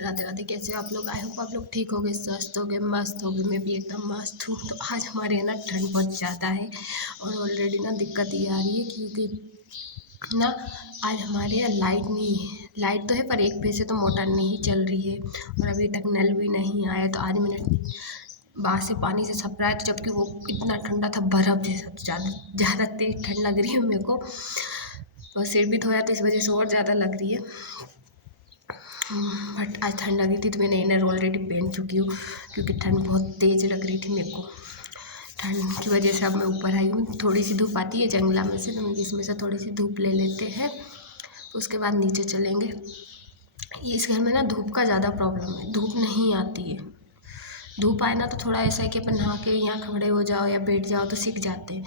राधे राधे। कैसे हो आप लोग? आई होप आप लोग ठीक हो गए, स्वस्थ हो गए, मस्त हो गए। मैं भी एकदम मस्त हूँ। तो आज हमारे यहाँ ना ठंड बहुत ज़्यादा है और ऑलरेडी ना दिक्कत ये आ रही है क्योंकि ना आज हमारे यहाँ लाइट नहीं है। लाइट तो है पर एक फेज से तो मोटर नहीं चल रही है और अभी तक नल भी नहीं आया। तो आज मैंने बाहर से पानी से सपरा है, तो जबकि वो इतना ठंडा था, बर्फ़ जैसा। तो ज़्यादा ज़्यादा तेज ठंड लग रही है मेरे को और सिर भी धोया तो इस वजह से और ज़्यादा लग रही है। बट आज ठंड लगी थी तो मैंने इनर ऑलरेडी पहन चुकी हूँ क्योंकि ठंड बहुत तेज़ लग रही थी मेरे को। ठंड की वजह से अब मैं ऊपर आई हूँ। थोड़ी सी धूप आती है जंगला में से, तो हम इसमें से थोड़ी सी धूप ले लेते हैं, उसके बाद नीचे चलेंगे। ये इस घर में ना धूप का ज़्यादा प्रॉब्लम है, धूप नहीं आती है। धूप आए ना तो थोड़ा ऐसा है कि अपन नहा के यहाँ खड़े हो जाओ या बैठ जाओ तो सीख जाते हैं,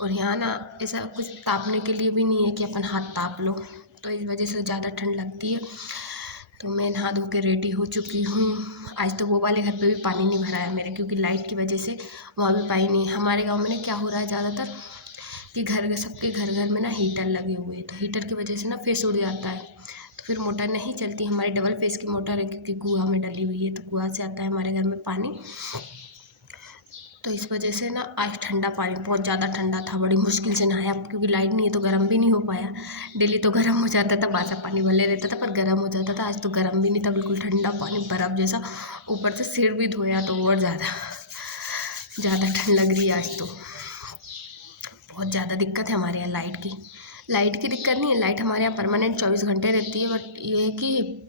और यहाँ ना ऐसा कुछ तापने के लिए भी नहीं है कि अपन हाथ ताप लो, तो इस वजह से ज़्यादा ठंड लगती है। तो मैं नहा धो के रेडी हो चुकी हूँ। आज तो वो वाले घर पे भी पानी नहीं भरा है मेरे, क्योंकि लाइट की वजह से वहाँ भी पानी नहीं है। हमारे गांव में ना क्या हो रहा है ज़्यादातर कि घर सबके घर घर में ना हीटर लगे हुए हैं, तो हीटर की वजह से ना फेस उड़ जाता है, तो फिर मोटर नहीं चलती। हमारी डबल फेस की मोटर है क्योंकि कुआँ में डली हुई है, तो कुआँ से आता है हमारे घर में पानी। तो इस वजह से ना आज ठंडा पानी, बहुत ज़्यादा ठंडा था, बड़ी मुश्किल से नहाया क्योंकि लाइट नहीं है तो गर्म भी नहीं हो पाया। डेली तो गर्म हो जाता था, बासा पानी भले रहता था पर गर्म हो जाता था। आज तो गर्म भी नहीं था, बिल्कुल ठंडा पानी बर्फ़ जैसा। ऊपर से सिर भी धोया तो और ज़्यादा ठंड लग रही है आज तो। बहुत ज़्यादा दिक्कत है हमारे यहाँ लाइट की। लाइट की दिक्कत नहीं है, लाइट हमारे यहाँ परमानेंट 24 घंटे रहती है, बट ये है कि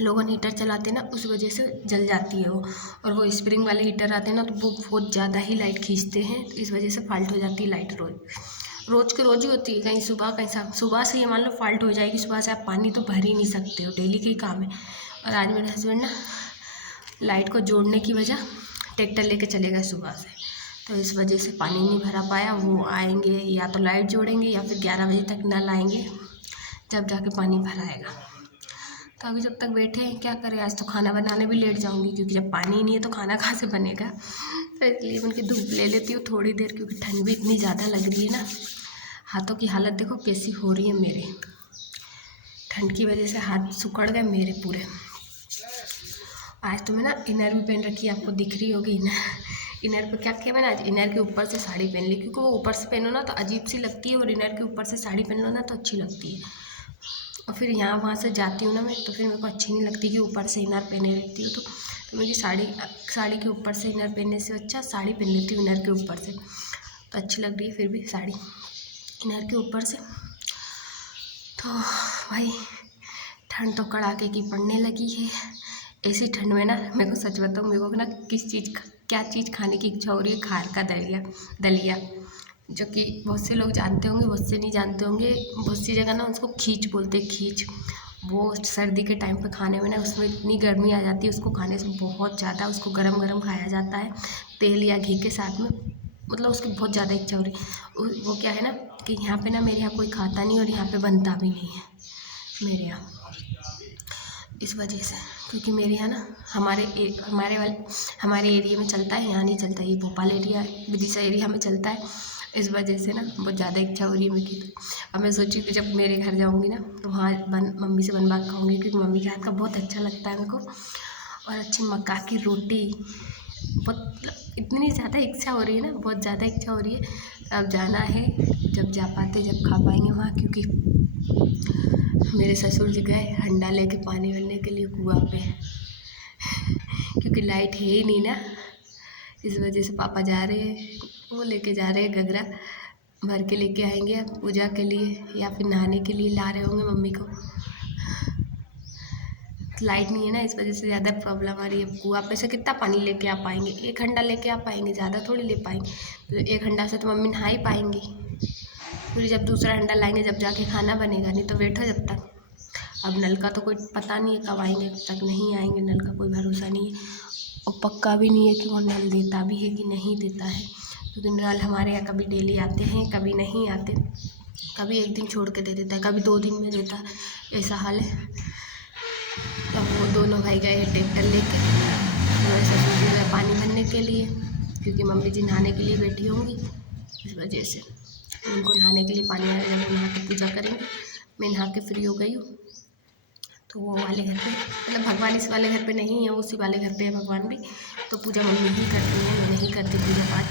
लोग हीटर चलाते हैं ना, उस वजह से जल जाती है वो। और वो स्प्रिंग वाले हीटर आते हैं ना, तो वो बहुत ज़्यादा ही लाइट खींचते हैं, तो इस वजह से फाल्ट हो जाती है लाइट। रोज़ के रोज़ ही होती है, कहीं सुबह कहीं शाम। सुबह से ये मान लो फाल्ट हो जाएगी, सुबह से आप पानी तो भर ही नहीं सकते हो, डेली का ही काम है। और आज मेरे हस्बैंड ना लाइट को जोड़ने की वजह ट्रैक्टर लेके चले गए सुबह से, तो इस वजह से पानी नहीं भरा पाया। वो आएंगे या तो लाइट जोड़ेंगे या फिर 11 बजे तक नल आएंगे, जब जाके पानी भराएगा। तो अभी जब तक बैठे हैं क्या करें, आज तो खाना बनाने भी लेट जाऊंगी क्योंकि जब पानी ही नहीं है तो खाना कहाँ से बनेगा। तो इसलिए उनकी धूप ले लेती हूँ थोड़ी देर, क्योंकि ठंड भी इतनी ज़्यादा लग रही है ना। हाथों की हालत देखो कैसी हो रही है मेरे, ठंड की वजह से हाथ सुखड़ गए मेरे पूरे। आज तो मैं ना इनर भी पहन रखी है, आपको दिख रही होगी। इनर पर क्या किया मैंने, आज इनर के ऊपर से साड़ी पहन ली, क्योंकि वो ऊपर से पहनो ना तो अजीब सी लगती है और इनर के ऊपर से साड़ी पहन लो ना तो अच्छी लगती है। और फिर यहाँ वहाँ से जाती हूँ ना मैं, तो फिर मेरे को अच्छी नहीं लगती कि ऊपर से इनर पहने रहती हूँ। तो मेरी साड़ी के ऊपर से इनर पहनने से अच्छा साड़ी पहन लेती हूँ इनर के ऊपर से, तो अच्छी लग रही है फिर भी साड़ी इनर के ऊपर से। तो भाई ठंड तो कड़ाके की पड़ने लगी है। ऐसी ठंड में ना मेरे को सच बताऊँ, मेरे को ना क्या चीज़ खाने की इच्छा हो रही है, खार का दलिया, जो कि बहुत से लोग जानते होंगे, बहुत से नहीं जानते होंगे। बहुत सी जगह ना उसको खीच बोलते हैं, खीच। वो सर्दी के टाइम पे खाने में ना उसमें इतनी गर्मी आ जाती है, उसको खाने से बहुत ज़्यादा, उसको गरम गरम खाया जाता है तेल या घी के साथ में। मतलब उसकी बहुत ज़्यादा इच्छा हो रही है। वो क्या है ना कि यहाँ पे ना मेरे यहाँ कोई खाता नहीं और यहाँ पे बनता भी नहीं है मेरे यहाँ, इस वजह से। क्योंकि मेरे यहाँ ना हमारे एरिया में चलता है, यहाँ नहीं चलता। ये भोपाल एरिया, विदिशा एरिया में चलता है, इस वजह से ना बहुत ज़्यादा इच्छा हो रही है मेरी। तो अब मैं सोची कि जब मेरे घर जाऊँगी ना तो वहाँ मम्मी से बनवा के खाऊँगी, क्योंकि मम्मी के हाथ का बहुत अच्छा लगता है मेरे को। और अच्छी मक्का की रोटी, बहुत इतनी ज़्यादा इच्छा हो रही है ना, बहुत ज़्यादा इच्छा हो रही है। अब जाना है, जब जा पाते जब खा पाएंगे वहाँ, क्योंकि मेरे ससुर जी गए हंडा लेके पानी भरने के लिए कुआँ पे, क्योंकि लाइट है ही नहीं ना, इस वजह से पापा जा रहे हैं, वो लेके जा रहे हैं गगरा भर के लेके आएंगे पूजा के लिए, या फिर नहाने के लिए ला रहे होंगे मम्मी को। लाइट नहीं है ना, इस वजह से ज़्यादा प्रॉब्लम आ रही है। कुआँ पे से कितना पानी लेके आ पाएंगे, एक हंडा लेके आ पाएंगे, ज़्यादा थोड़ी ले पाएंगे। तो एक हंडा से तो मम्मी नहा ही पाएंगी, फिर जब दूसरा हंडा लाएंगे जब जाके खाना बनेगा, नहीं तो बैठो जब तक। अब नल का तो कोई पता नहीं है कब आएंगे, कब तक नहीं आएंगे, नल का कोई भरोसा नहीं है। और पक्का भी नहीं है कि वो नल देता भी है कि नहीं देता है, क्योंकि नल हमारे यहाँ कभी डेली आते हैं, कभी नहीं आते, कभी एक दिन छोड़ के दे देता है, कभी 2 दिन में देता है, ऐसा हाल है। तो वो दोनों भाई गए ट्रैक्टर लेके हमारे ससुर जी गए पानी भरने के लिए, क्योंकि मम्मी जी नहाने के लिए बैठी होंगी, इस वजह से उनको नहाने के लिए पानी आएगा, जब नहा के पूजा करेंगे। मैं नहा के फ्री हो गई हूँ, तो वो वाले घर पे मतलब भगवान इस वाले घर पे नहीं है, उसी वाले घर पे है भगवान भी। तो पूजा मम्मी ही करती है, मैं नहीं करती पूजा पाठ।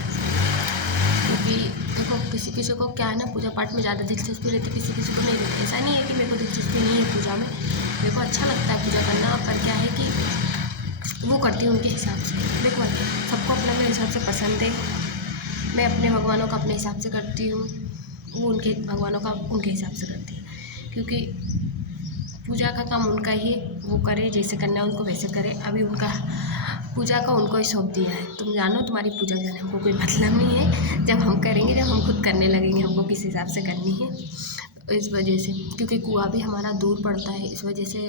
क्योंकि देखो किसी किसी को क्या है ना, पूजा पाठ में ज़्यादा दिलचस्पी रहती है, किसी किसी को नहीं रहती। ऐसा नहीं है कि मेरे को दिलचस्पी नहीं है पूजा में, मेरे को अच्छा लगता है पूजा करना। पर क्या है कि वो करती हूँ उनके हिसाब से। देखो सबको अपने अपने हिसाब से पसंद है, मैं अपने भगवानों का अपने हिसाब से करती हूँ, वो उनके भगवानों का उनके हिसाब से करती है। क्योंकि पूजा का काम उनका ही, वो करे जैसे करना है उनको वैसे करे। अभी उनका पूजा का उनको ही सौंप दिया है, तुम जानो तुम्हारी पूजा जाने, हमको कोई मतलब नहीं है। जब हम करेंगे, जब हम खुद करने लगेंगे, हमको किस हिसाब से करनी है। इस वजह से क्योंकि कुआँ भी हमारा दूर पड़ता है, इस वजह से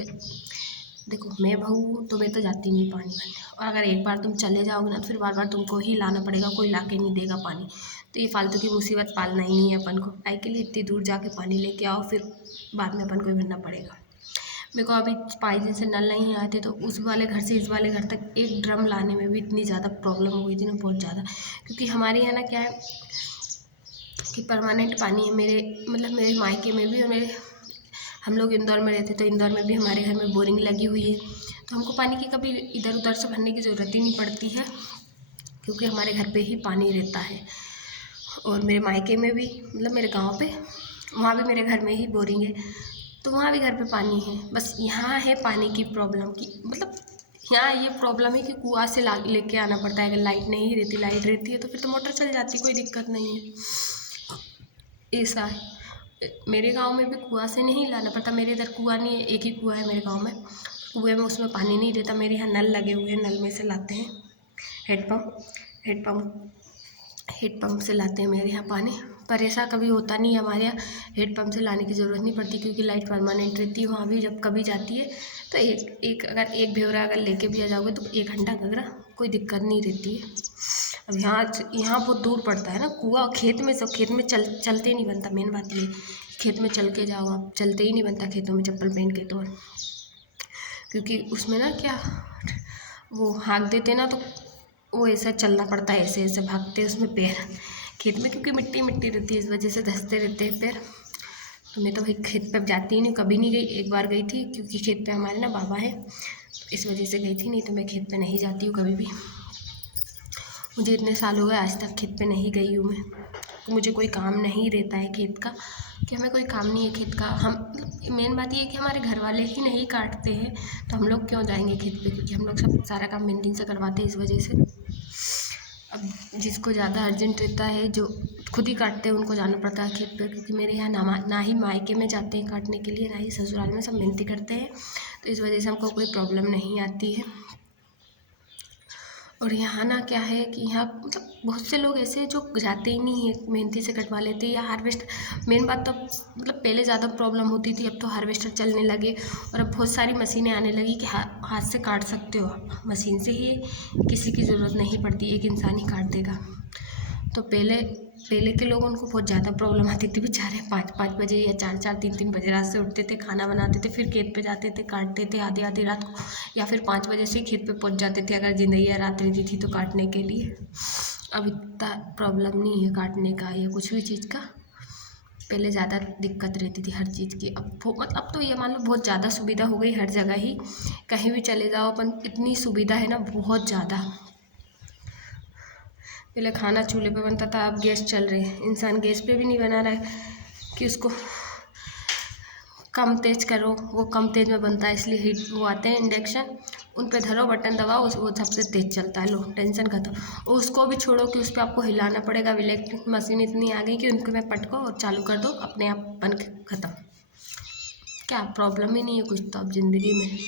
देखो मैं बहू तो मैं तो जाती नहीं पानी भरने। और अगर एक बार तुम चले जाओगे ना तो फिर बार बार तुमको ही लाना पड़ेगा, कोई ला के नहीं देगा पानी। तो ये फालतू की मुसीबत पालना ही नहीं है अपन को। आई के लिए इतनी दूर जाके पानी लेके आओ, फिर बाद में अपन को ही भरना पड़ेगा। मेरे को अभी 5 दिन से नल नहीं आए थे, तो उस वाले घर से इस वाले घर तक एक ड्रम लाने में भी इतनी ज़्यादा प्रॉब्लम हो गई थी ना, बहुत ज़्यादा। क्योंकि हमारे यहाँ ना क्या है कि परमानेंट पानी है मेरे, मतलब मेरे मायके में भी और मेरे, हम लोग इंदौर में रहते तो इंदौर में भी हमारे घर में बोरिंग लगी हुई है। तो हमको पानी की कभी इधर उधर से भरने की ज़रूरत ही नहीं पड़ती है, क्योंकि हमारे घर पे ही पानी रहता है। और मेरे मायके में भी, मतलब मेरे गांव पे, वहाँ भी मेरे घर में ही बोरिंग है, तो वहाँ भी घर पे पानी है। बस यहाँ है पानी की प्रॉब्लम की, मतलब यहाँ ये प्रॉब्लम है कि कुआँ से लेके आना पड़ता है। अगर लाइट नहीं रहती, लाइट रहती है तो फिर तो मोटर चल जाती, कोई दिक्कत नहीं है। ऐसा है, मेरे गांव में भी कुआँ से नहीं लाना पड़ता। मेरे इधर कुआँ नहीं है, एक ही कुआँ है मेरे गांव में। कुएँ में उसमें पानी नहीं रहता, मेरे यहाँ नल लगे हुए हैं, नल में से लाते हैं। हेडपम्प से लाते हैं मेरे यहाँ पानी। पर ऐसा कभी होता नहीं है हमारे यहाँ, हेडपम्प से लाने की ज़रूरत नहीं पड़ती, क्योंकि लाइट परमानेंट रहती है वहाँ भी। जब कभी जाती है तो अगर एक भेवरा अगर लेके भी आ जाओगे तो 1 घंटा गगरा, कोई दिक्कत नहीं रहती है। अब यहाँ बहुत दूर पड़ता है ना कुआँ, खेत में सब, खेत में चलते नहीं बनता। मेन बात ये, खेत में चल के जाओ आप, चलते ही नहीं बनता खेतों में चप्पल पहन के। तो क्योंकि उसमें ना क्या, वो हाँक देते ना, तो वो ऐसा चलना पड़ता है, ऐसे ऐसे भागते हैं उसमें पैर खेत में, क्योंकि मिट्टी मिट्टी रहती है, इस वजह से धंसते रहते हैं पैर। तो मैं तो भाई खेत पे जाती ही नहीं, कभी नहीं गई। एक बार गई थी, क्योंकि खेत पे हमारे ना बाबा है, तो इस वजह से गई थी, नहीं तो मैं खेत पे नहीं जाती हूँ कभी भी। मुझे इतने साल हो गए, आज तक खेत पे नहीं गई हूँ मैं। तो मुझे कोई काम नहीं रहता है खेत का, कि हमें कोई काम नहीं है खेत का। हम मेन बात ये है कि हमारे घर वाले ही नहीं काटते हैं, तो हम लोग क्यों जाएंगे खेत पे, क्योंकि हम लोग सब सारा काम मेंटेन से करवाते हैं, इस वजह से। अब जिसको ज़्यादा अर्जेंट रहता है, जो खुद ही काटते हैं, उनको जाना पड़ता है खेत पे। क्योंकि मेरे यहाँ ना ही मायके में जाते हैं काटने के लिए, ना ही ससुराल में, सब मेहनती करते हैं, तो इस वजह से हमको कोई प्रॉब्लम नहीं आती है। और यहाँ ना क्या है कि यहाँ मतलब बहुत से लोग ऐसे हैं जो जाते ही नहीं है, मेहनती से कटवा लेते हैं या हार्वेस्टर। मेन बात तो मतलब पहले ज़्यादा प्रॉब्लम होती थी, अब तो हार्वेस्टर चलने लगे और अब बहुत सारी मशीनें आने लगी कि हाथ से काट सकते हो आप, मशीन से ही, किसी की ज़रूरत नहीं पड़ती, एक इंसान ही काट देगा। तो पहले के लोगों को बहुत ज़्यादा प्रॉब्लम आती थी, बेचारे 5-5 बजे या 4-4 3-3 बजे रात से उठते थे, खाना बनाते थे, फिर खेत पे जाते थे, काटते थे आधी आधी रात को, या फिर 5 बजे से खेत पे पहुंच जाते थे, अगर जिंदगी रात रहती थी तो काटने के लिए। अब इतना प्रॉब्लम नहीं है काटने का या कुछ भी चीज़ का, पहले ज़्यादा दिक्कत रहती थी हर चीज़ की। अब तो ये मान लो बहुत ज़्यादा सुविधा हो गई हर जगह ही, कहीं भी चले जाओ अपन, इतनी सुविधा है ना, बहुत ज़्यादा। पहले खाना चूल्हे पे बनता था, अब गैस चल रहे हैं, इंसान गैस पे भी नहीं बना रहा है कि उसको कम तेज़ करो, वो कम तेज़ में बनता है, इसलिए हीट वो आते हैं इंडक्शन, उन पे धरो बटन दबाओ, वो सबसे तेज़ चलता है, लो टेंशन खत्म। और उसको भी छोड़ो कि उस पर आपको हिलाना पड़ेगा। अब इलेक्ट्रिक मशीन इतनी आ गई कि उनको में पटको और चालू कर दो, अपने आप बन के ख़त्म। क्या प्रॉब्लम ही नहीं है कुछ तो अब ज़िंदगी में,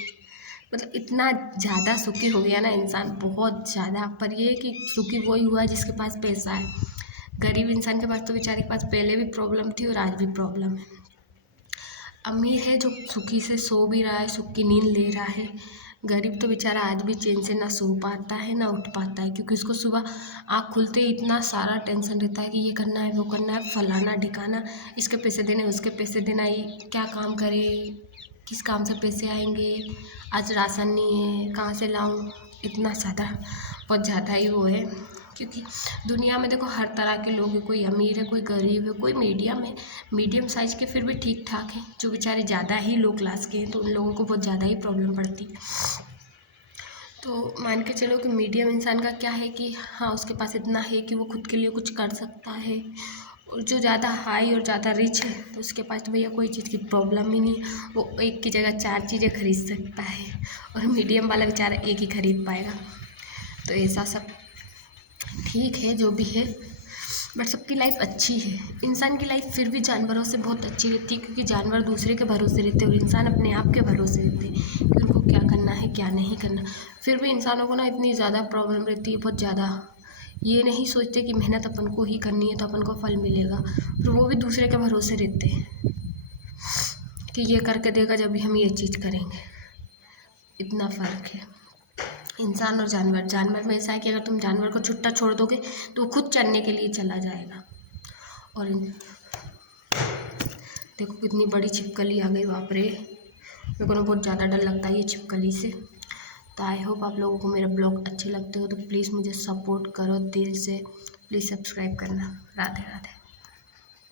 मतलब इतना ज़्यादा सुखी हो गया ना इंसान, बहुत ज़्यादा। पर ये है कि सुखी वही हुआ जिसके पास पैसा है, गरीब इंसान के पास तो बेचारे के पास पहले भी प्रॉब्लम थी और आज भी प्रॉब्लम है। अमीर है जो सुखी से सो भी रहा है, सुख की नींद ले रहा है। गरीब तो बेचारा आज भी चैन से ना सो पाता है ना उठ पाता है, क्योंकि उसको सुबह आँख खुलते ही इतना सारा टेंशन रहता है कि ये करना है, वो करना है, फलाना ढिकाना, इसके पैसे देने, उसके पैसे देना, ये क्या काम करे, किस काम से पैसे आएंगे, आज राशन नहीं है, कहाँ से लाऊं, इतना ज़्यादा बहुत ज़्यादा ही वो है क्योंकि दुनिया में देखो हर तरह के लोग हैं, कोई अमीर है, कोई गरीब है, कोई मीडियम है, मीडियम साइज़ के फिर भी ठीक ठाक हैं। जो बेचारे ज़्यादा ही लो क्लास के हैं तो उन लोगों को बहुत ज़्यादा ही प्रॉब्लम पड़ती है। तो मान के चलो कि मीडियम इंसान का क्या है कि हाँ उसके पास इतना है कि वो खुद के लिए कुछ कर सकता है। और जो ज़्यादा हाई और ज़्यादा रिच है तो उसके पास तो भैया कोई चीज़ की प्रॉब्लम ही नहीं है, वो एक की जगह 4 चीज़ें खरीद सकता है, और मीडियम वाला बेचारा एक ही खरीद पाएगा। तो ऐसा सब ठीक है जो भी है, बट सबकी लाइफ अच्छी है। इंसान की लाइफ फिर भी जानवरों से बहुत अच्छी रहती है, क्योंकि जानवर दूसरे के भरोसे रहते हैं और इंसान अपने आप के भरोसे रहते हैं कि उनको क्या करना है क्या नहीं करना। फिर भी इंसानों को ना इतनी ज़्यादा प्रॉब्लम रहती है, बहुत ज़्यादा। ये नहीं सोचते कि मेहनत अपन को ही करनी है तो अपन को फल मिलेगा, फिर वो भी दूसरे के भरोसे रहते हैं कि ये करके देगा जब भी हम ये चीज़ करेंगे। इतना फ़र्क है इंसान और जानवर। जानवर में ऐसा है कि अगर तुम जानवर को छुट्टा छोड़ दोगे तो वो खुद चरने के लिए चला जाएगा। और देखो कितनी बड़ी छिपकली आ गई, बाप रे, मेरे को ना बहुत ज़्यादा डर लगता है ये छिपकली से। तो आई होप आप लोगों को मेरा ब्लॉग अच्छे लगते हो तो प्लीज़ मुझे सपोर्ट करो दिल से, प्लीज़ सब्सक्राइब करना। राधे राधे।